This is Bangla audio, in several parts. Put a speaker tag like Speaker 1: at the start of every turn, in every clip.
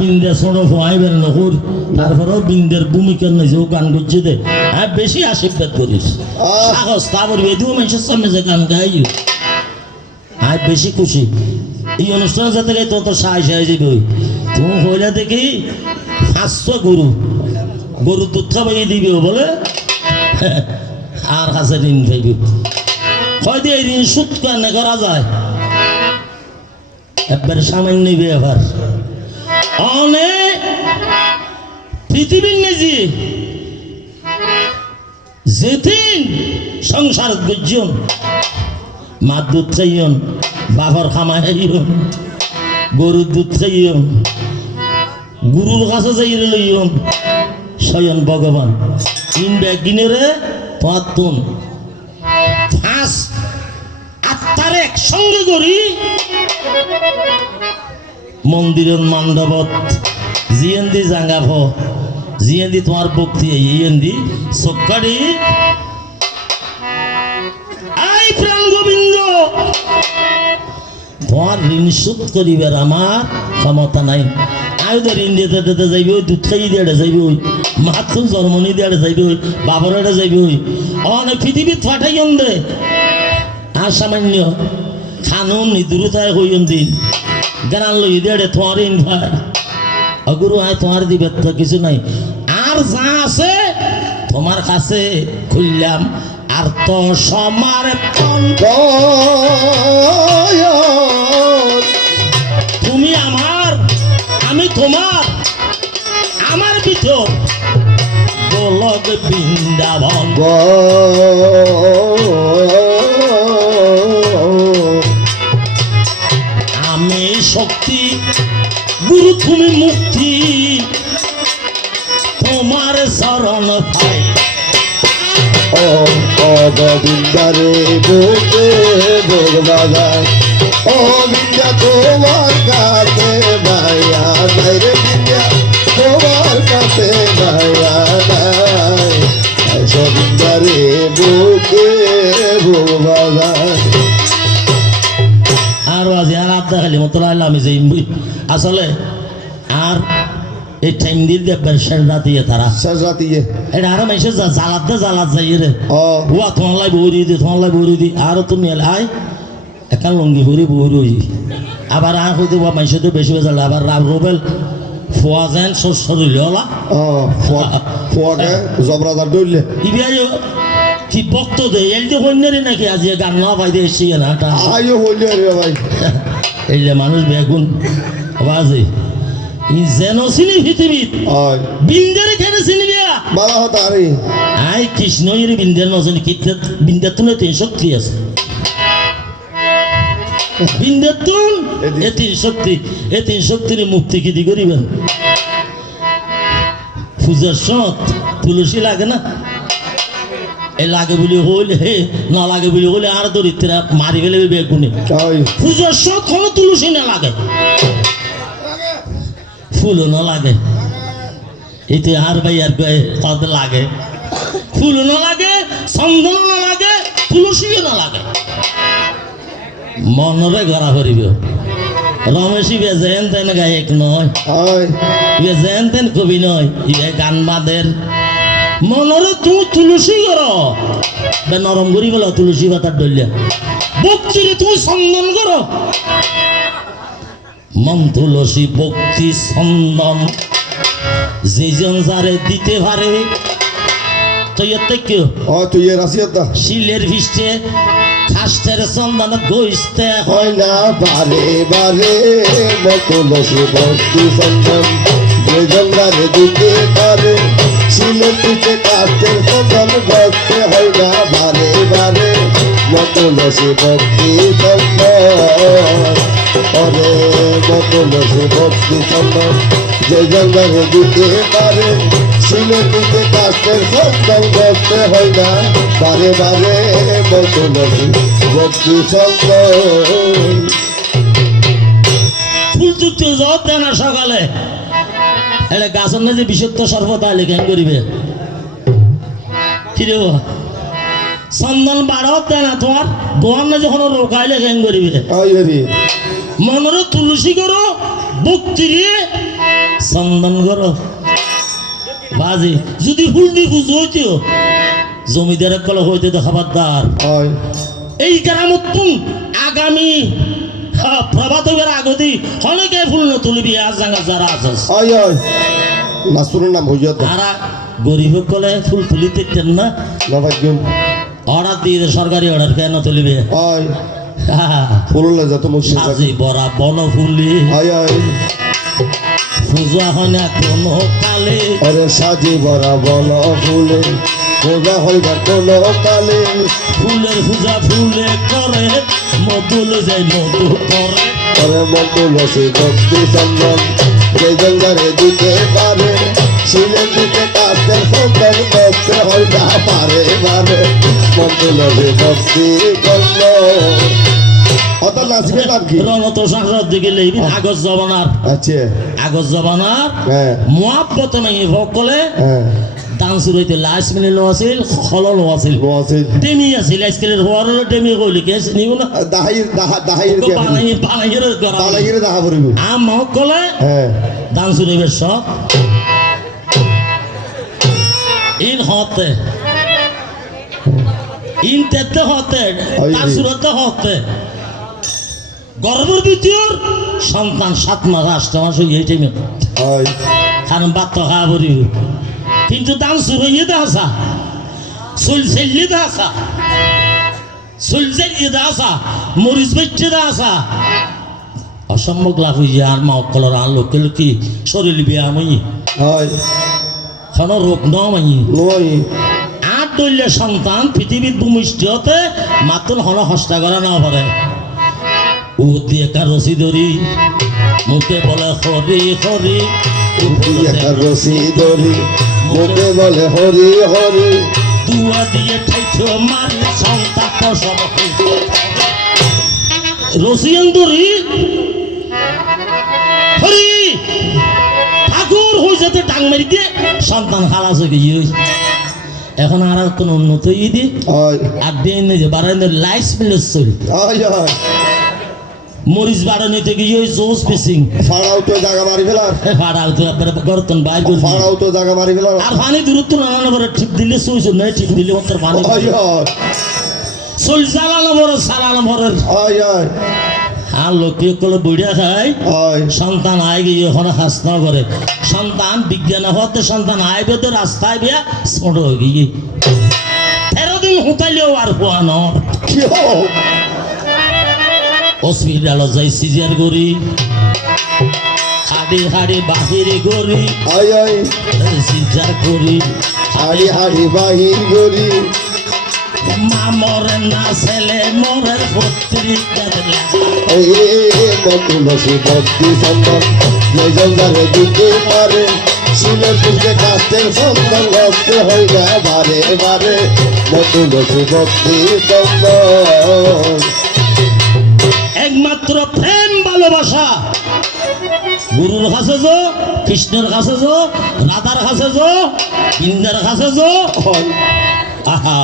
Speaker 1: বিন্দে ছোট ফোয়াই বের নকুর তারপরেও বিন্দের ভূমিকার নিজে ও গান করছে দে। হ্যাঁ বেশি আশীর্বাদ করিস। সাহস তারপর বেদিও মানুষের সামনে যে গান গাই। হ্যাঁ বেশি খুশি। এই অনুষ্ঠান যাতে গাই তত সাহায্য সাহায্য যাবে তুমি হইলা দেখি পাঁচশো গরু। গরু দুধ খাবাই দিবি বলে। আর কাছে ঋণ খাইবি। হয় দিয়ে ঋণ সুদ কেন করা যায়? একবারে সামান্য ব্যবহার অনেক পৃথিবীর নিজে যেদিন সংসার গুজন মার দুধ চাইয়ন বাবার খামাই হাইয়ন গরুর দুধ চাইয়ন, গুরুর কাছে যাই লইয়ন স্বয়ং ভগবান। তিন ব্যাগিনেরে তোমার তুন ফাঁস আত্মার একসঙ্গে করি মন্দিরের মণ্ডপত জিয়েন্দি জাঙ্গাভ। জিয়েন্দি তোমার ভক্তি ইয়েন্দি সকাড়ি আই প্রাণ গোবিন্দ। তোমার ঋণ শোধ করিবার আমার ক্ষমতা নাই। আয়ুধ ঋণ দিতে দিতে যাইবে, ওই দুধ খাই দিয়ে যাইবে, ওই মাত্র জন্মনি দিয়ে যাইবে, ওই বাবার এটা যাইবে, ওই অনেক পৃথিবীত ফাটাই দে আর সামান্য খানুন নিদুরতায় হইন দিন গান লই দিয়ে তোমার ভাই অগুরু আয় তোমার দিবে তো কিছু নাই আর যা আছে তোমার কাছে খুললাম আর তো সমার তুমি আমার আমি তোমার আমার ভিতর গোলক বৃন্দাবন
Speaker 2: গোবিন্দারে বুকে ভগবান ও বিদ্যা, তোমার কাছে মায়া নাই রে বিদ্যা, তোমার কাছে মায়া নাই। গোবিন্দারে বুকে ভগবান
Speaker 1: আর আজি আর আবদা খালি, মতো আমি বুই আসলে এই টাইম দিয়ে দেখবেন শেষ রাতিয়ে তারা।
Speaker 2: শেষ রাতিয়ে।
Speaker 1: এটা আরও মেসে জ্বালাত জ্বালাত যাই রে।
Speaker 2: ও।
Speaker 1: উয়া তোমার লাই বৌরি দি তোমার লাই বৌরি দি। আর তো নিয়ে আয়। একা লঙ্গি ভরি বৌরি আবার আর হইতে বা মাইসে তো বেশি বেজাল আবার রাব রোবেল ফোয়া যেন শস্য রইলে ওলা
Speaker 2: ফুয়াকে জবরাদার দৌড়লে
Speaker 1: ইবি আয়ো কি বক্ত দে এই যে হইনারি নাকি আজ গান না পাইতে এসছি না এটা
Speaker 2: আইও হইলে রে ভাই।
Speaker 1: এই যে মানুষ বেগুন পৃথিবীত। বিন্দের খেলে
Speaker 2: বাবা হতারি
Speaker 1: আই কৃষ্ণ ইরে বিন্দের নজনে কিতে বিন্দের তুলে তিন শক্তি আছে। বিন্দের তুন এ তিন শক্তি এ তিন শক্তির মুক্তি কি দি করিবেন? পূজার সত তুলসী লাগে না? এ লাগে বলি হইলে হে না লাগে বলি হইলে আর দরিদ্রা মারি ফেলে বেগুনে। পূজার সত কোনো তুলসী না লাগে। ফুলও না লাগে। এতে আর ভাই আর তাদের লাগে। ফুলও না লাগে চন্দনও না লাগে তুলসীও না লাগে। মনরে গড়া করিব। রমেশই বে যেন তেন গায়ক নয়। ইবে যেন তেন কবি নয় ইবে গান বাদের। মনরে তুমি তুলসী কর বে নরম করি বলো তুলসী পাতার ডলিয়া। বক্তিরে তুমি চন্দন করো মন তুলসী ভক্তি চন্দন যেজন যারে দিতে পারে তো এতে কেউ
Speaker 2: ও তুই রাশিয়ার
Speaker 1: শিলের ভিষ্টে খাস্টের চন্দন গইস্তে হয়।
Speaker 2: না বারে বারে মতুলসী ভক্তি সন্তান যে জঙ্গারে দিতে পারে শিলের হয়। না বারে বারে ভক্তি অরে মতুলসী ভক্তি সন্তান যে জঙ্গারে দিতে পারে শিলের পিছে কাঠের সন্তান ভক্তি হয় না। বারে বারে মতুলসী ভক্তি সন্তান
Speaker 1: ফুল তুলতে যাও দেয় না সকালে। এটা গাছের না যে বিশুদ্ধ সর্বদা লেখেন করিবে। কিরে বাবা? চন্দন বাড়াও দেয় না তোমার না যখন রোকাই লেখেন করিবে। মনের তুলসী করো ভক্তি দিয়ে খন্দন করো। বাজি। যদি ফুল দি খুঁজো হইতেও জমিদার কল হইতে তো খবরদার এই গ্রামত তুম আগামী প্রভাত হইবার আগতি অনেকে ফুল ন তুলবি আজ জাঙ্গা যারা আছস।
Speaker 2: হয় নাসুরের নাম হইয়া
Speaker 1: তারা গরিব কলে ফুল তুলিতে না অর্ডার দিয়ে সরকারি অর্ডার কেন তুলিবে?
Speaker 2: ফুললে যত মুসলিম
Speaker 1: সাজি বরা বন ফুলি পূজা হয় না কোনো কালে?
Speaker 2: আরে সাজি ভরা বল ফুলে পূজা হইবার কোন কালে?
Speaker 1: ফুলের পূজা ফুলে করে মধুলে যায় মধু করে
Speaker 2: আরে মকুল সে ভক্তি সঙ্গম যে জঙ্গারে দিতে পারে শিলের দিকে কাস্তের সন্তান করতে হয় না পারে মকুল সে ভক্তি কর্ম অত নাচবে নাম কি?
Speaker 1: রণত সংসার দিকে লেবি আগজ জবানার
Speaker 2: আচ্ছা।
Speaker 1: আগজ জবানার
Speaker 2: হ্যাঁ।
Speaker 1: নাই সকলে
Speaker 2: হ্যাঁ।
Speaker 1: লো আছিল খল লো আছিল। ডেমি আছিল। আজকালের হওয়ার ডেমি কইলি কে নিব না।
Speaker 2: দাহাই দাহা দাহাই
Speaker 1: বানাই বানাই গড়া
Speaker 2: বালাগিরে দাহা পড়িব।
Speaker 1: আম সকলে
Speaker 2: হ্যাঁ।
Speaker 1: দান চুরৈবের সব ইন হতে। ইন তেতে হতে
Speaker 2: ওই
Speaker 1: তার
Speaker 2: যে।
Speaker 1: সুরতে হতে। গর্ভের দ্বিতীয় সন্তান সাত মাস আষ্ট মাস হয়ে টাইমে কারণ বাত খাওয়া পড়িব কিন্তু দান শুরু হয়ে আসা। চুল চেলিয়ে আসা। চুল চেলিয়ে আসা। মরিচ বেচে আসা। অসম্ভব লাভ যায় আর মা অকলর আর লোকে লোকি শরীর বিয়া আমি
Speaker 2: হয়
Speaker 1: কোনো রোগ নয়। আট দলীয় সন্তান পৃথিবীর ভূমিষ্ঠ হতে মাত্র হন হস্তা করা না পারে। ও দিয়ে একটা রসি ধরি মুখে বলে হরি হরি।
Speaker 2: রসি ধরি মুখে বলে হরি হরি।
Speaker 1: দুয়া দিয়ে ঠাইছো মারি সন্তান হইছে। রসিয়ান ধরি যেতে ডাং মারি দিয়ে সন্তান হালাস হয়ে গিয়ে এখন আর কোনো উন্নত আর দিন যে বারান্দে লাইস মিলে চল। মরিচ ওই জোস পেসিং
Speaker 2: ফাড়াও তো জায়গা মারি ফেলার।
Speaker 1: ফাড়াও তো আপনার গর্তন বাইর করে
Speaker 2: ফাড়াও তো জায়গা মারি ফেলার।
Speaker 1: আর পানি দূরত্ব নানানো করে ঠিক দিলে সইছ নয় ঠিক দিলে ওর পানি চল চালানো বড় চালানো বড়।
Speaker 2: হয় হয়।
Speaker 1: আর লোকে কলে বুড়িয়া খায় সন্তান আয় গিয়ে ওখানে হাসনা করে। সন্তান বিজ্ঞান হতে সন্তান আয় বেদে রাস্তায় বিয়া স্মট হয়ে গিয়ে। তেরো দিন হুতাইলেও আর পোয়ানো
Speaker 2: কি
Speaker 1: যাই সিজার করি হাড়ি হাড়ি বাহিরে করি সিজার করি।
Speaker 2: হাড়ি হাড়ি বাহির করি।
Speaker 1: মা মরে না ছেলে মরে
Speaker 2: ভক্তি শিলের কাস্তের সন্তান হয় বারে ভক্তি
Speaker 1: একমাত্র প্রেম ভালোবাসা। গুরুর কাছে যো কৃষ্ণের কাছে যো রাধার কাছে যো বৃন্দের কাছে যো আহা।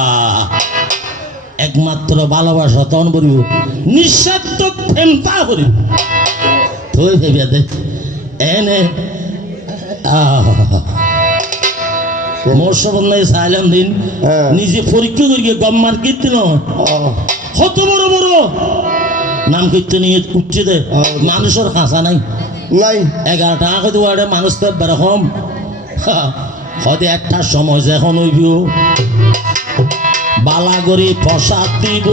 Speaker 1: একমাত্র ভালোবাসা তখন বলিব নিঃস্বার্থ প্রেম তা তুই ভেবে দে এনে আহা মোর সবন নাই সাইলাম দিন
Speaker 2: হ্যাঁ।
Speaker 1: নিজে পরীক্ষা গম মার্কেট দিন
Speaker 2: আহ,
Speaker 1: কত বড় বড়। নাম কীর্তন নিয়ে উঠছে দে
Speaker 2: হ্যাঁ।
Speaker 1: মানুষের হাসা নাই।
Speaker 2: নাই।
Speaker 1: এগারো টাকা করে ওয়ার্ডে মানুষ তো বেরকম। হয়তো একটা সময় যখন হইব। বালা করে প্রসাদ দিব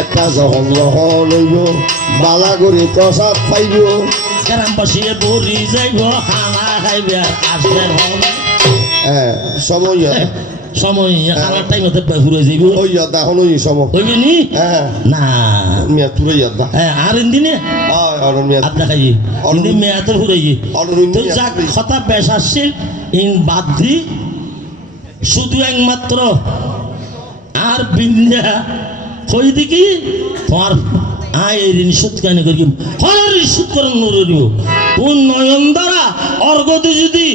Speaker 2: একটা যখন গ্রহণ হইব বালা করে প্রসাদ পাইব।
Speaker 1: গ্রামবাসী বলি যাইব খানা খাইবে আসবে
Speaker 2: হ্যাঁ সময়।
Speaker 1: সময় খানার টাইমতে ঘুরে যাইব।
Speaker 2: ওই সময়।
Speaker 1: হইবে নি?
Speaker 2: হ্যাঁ
Speaker 1: না।
Speaker 2: মিয়া
Speaker 1: হ্যাঁ আর দিনে
Speaker 2: মিয়া।
Speaker 1: খাই ঘুরে
Speaker 2: আর
Speaker 1: তো যাক কথা বেশ আসছে। ইন বাদ দি শুধু একমাত্র আর বিন্দা। কই দেখি? তোমার আয় ঋণ শোধ কেন করি? হর শোধ করে নরিব কোন নয়ন দ্বারা অর্গতে যদি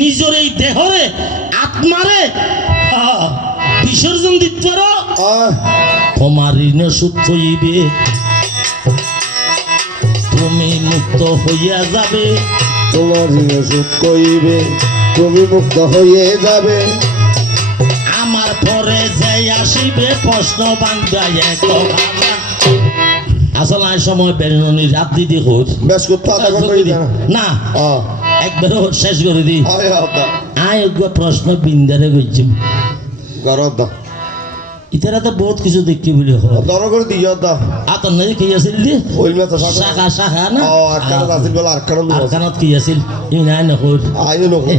Speaker 1: নিজের এই দেহরে আত্মারে বিসর্জন দিতে পারো? তোমার ঋণ শোধ হইবে। তুমি মুক্ত হইয়া যাবে।
Speaker 2: তোমার ঋণ সুদ কইবে তুমি মুক্ত হয়ে যাবে।
Speaker 1: পরে যে আসিবে প্রশ্ন এক কথা। আসলে এই সময় বেরোনি রাত দিদি হোক
Speaker 2: বেশ করতে না।
Speaker 1: না একবারে শেষ করে দি আয় একবার প্রশ্ন বিন্দারে করছি।
Speaker 2: গরদ দা
Speaker 1: ইতারা তো বহুত কিছু দেখি বলে হয়।
Speaker 2: দর করে দিই আদা
Speaker 1: আতর নাই কি আছিল দি?
Speaker 2: ওই মেতো শাখা
Speaker 1: শাখা শাখা না?
Speaker 2: ও আটকানো আছিল বলে
Speaker 1: কানত কি আছিল? ই নাই নকর
Speaker 2: আইনো নকো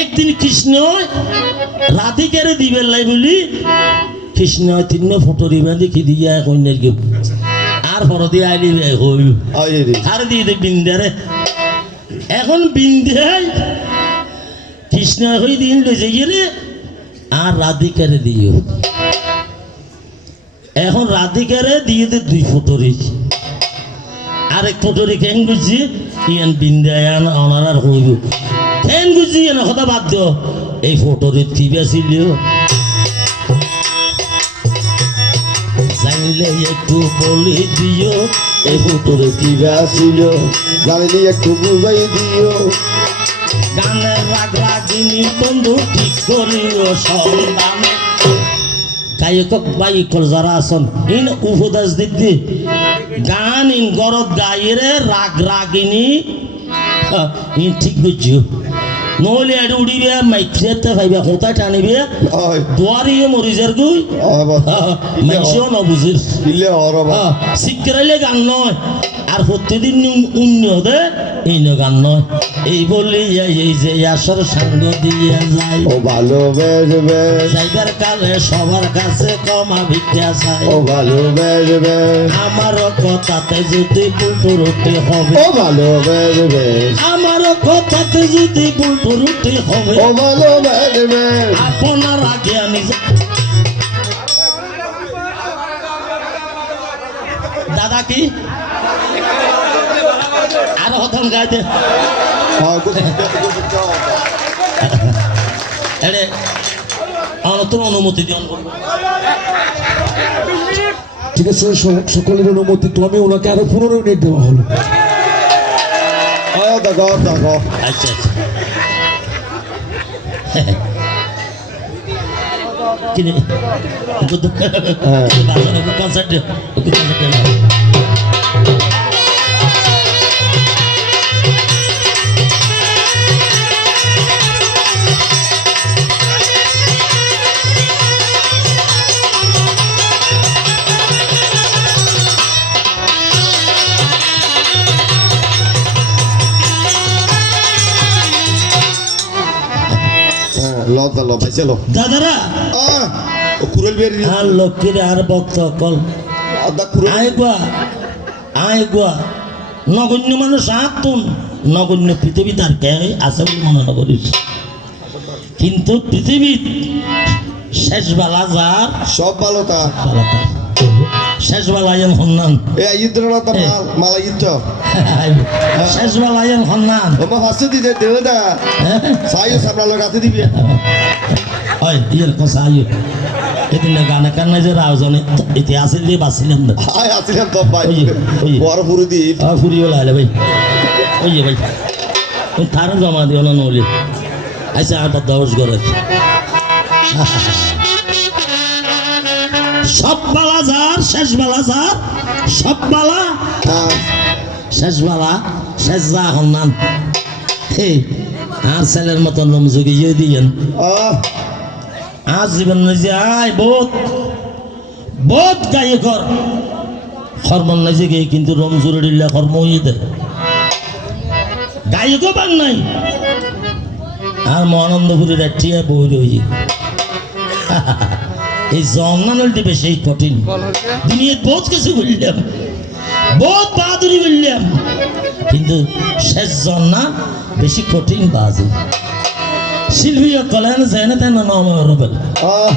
Speaker 1: একদিন কৃষ্ণ রাধিকারে দিবেন লাই বলি কৃষ্ণ তিন ফটো দিবেন দেখি দিয়া কন্যার কেউ আর ফটো দিয়ে আইলি
Speaker 2: রে
Speaker 1: আর দিয়ে দে বিন্দারে এখন বিন্দাই কৃষ্ণ হই দিন লইছে গিয়ে আর রাধিকারে দিও। এখন রাধিকারে দিয়ে দে দুই ফটো ফটোরি আরেক ফটোরি কেন বুঝছি ইয়ান বিন্দায় আন অনার আর হইব। কেন বুঝছি এনে কথা বাদ দিও এই ফটোরি কি বেছিল জানলে একটু বলে দিও এই ফটোরি কি
Speaker 2: ছিল জানিলি একটু বুঝাই দিও।
Speaker 1: গানের রাগ রাগিনী বন্ধু ঠিক করিও সন্ধানে গায়ক বাইকর যারা আছেন ইন উপদেশ দিদি গান ইন গরত গাইরে রাগ রাগিনী। ইন ঠিক বুঝিও। নহলে এটা উড়িবে মাইক্রেতে খাইবে কোথায় টানিবে দুয়ারিয়ে গুই
Speaker 2: আবার
Speaker 1: মাইসেও নবুঝির
Speaker 2: ইলে অরবা
Speaker 1: শিক্ষাইলে গান নয় আর প্রতিদিন উন্নয় দে এই ন গান নয় এই বলি এই যে আসর সঙ্গ দিয়ে যায়।
Speaker 2: ও ভালোবেসবে
Speaker 1: যাইবার কালে সবার কাছে কমা ভিক্ষা চাই।
Speaker 2: ও ভালোবেসবে
Speaker 1: আমার কথাতে যদি পুলটু রুটি হবে।
Speaker 2: ও ভালোবেসবে
Speaker 1: আমার কথাতে যদি পুলটু রুটি হবে।
Speaker 2: ও ভালোবেসবে
Speaker 1: আপনার আগে আমি দাদা কি? আর হতন গাইতে। এরে আমার তোর অনুমতি দিন
Speaker 3: ঠিক আছে সকলের অনুমতি আমি ওনাকে আরও পনেরো মিনিট দেওয়া হলো।
Speaker 1: আচ্ছা আচ্ছা। কিনে
Speaker 2: হ্যাঁ।
Speaker 1: কনসার্ট কনসার্ট
Speaker 2: হ্যাঁ ল দা ল পাইছে ল
Speaker 1: দাদারা?
Speaker 2: আহ ও কুরল বেরি
Speaker 1: আর লক্ষ্মীর আর ভক্ত কল।
Speaker 2: আদা কুরল
Speaker 1: আয় গুয়া আয় গুয়া। নগণ্য মানুষ আতুন নগণ্য পৃথিবী তার কে আছে বলে মনে কিন্তু পৃথিবী শেষ বেলা যার
Speaker 2: সব ভালো
Speaker 1: ভালো তার। শেষ বেলা এন হন্নান।
Speaker 2: এ ইদ্র না তা মাল মালা ইদ্র
Speaker 1: শেষ বেলা এন হন্নান।
Speaker 2: ও মা হাসতে দিতে দেবে দা সাইও সামনা লাগাতে দিবি।
Speaker 1: হয় ইয়ের কথা আয়ু এদিন গানে কান্না যে রাওজনে ইতিহাস দিয়ে বাঁচিলাম না?
Speaker 2: আয় আসিলাম তো ভাই। বড় পুরো দি।
Speaker 1: আর ফুরিয়ে লাইলে ভাই। ওই ভাই। থারে জমা দিও না নলি। আচ্ছা বাদ দশ করে সব বালা যার শেষ বালা যার সব বালা শেষ বালা শেষ যা হন্নান হে আর ছেলের মতন রুম জুগিয়ে দিয়েন।
Speaker 2: আহ।
Speaker 1: আজ জীবন যে আয় বহুত বহুত গায়ে কর। হরমোন নাই যে গে কিন্তু রম জুড়ে দিলে কর্ম হয়ে দেয়। গায়কও পান নাই। আর মহানন্দপুরের একটিয়া বই রয়েছে এই জঙ্গানল দিবে সেই কঠিন। দুনিয়ার বহুত কিছু বললাম বহুত বাহাদুরি বললাম কিন্তু শেষ জন্না বেশি কঠিন বাজে। শিল্পী কলেন যায় না তাই না
Speaker 2: আহ।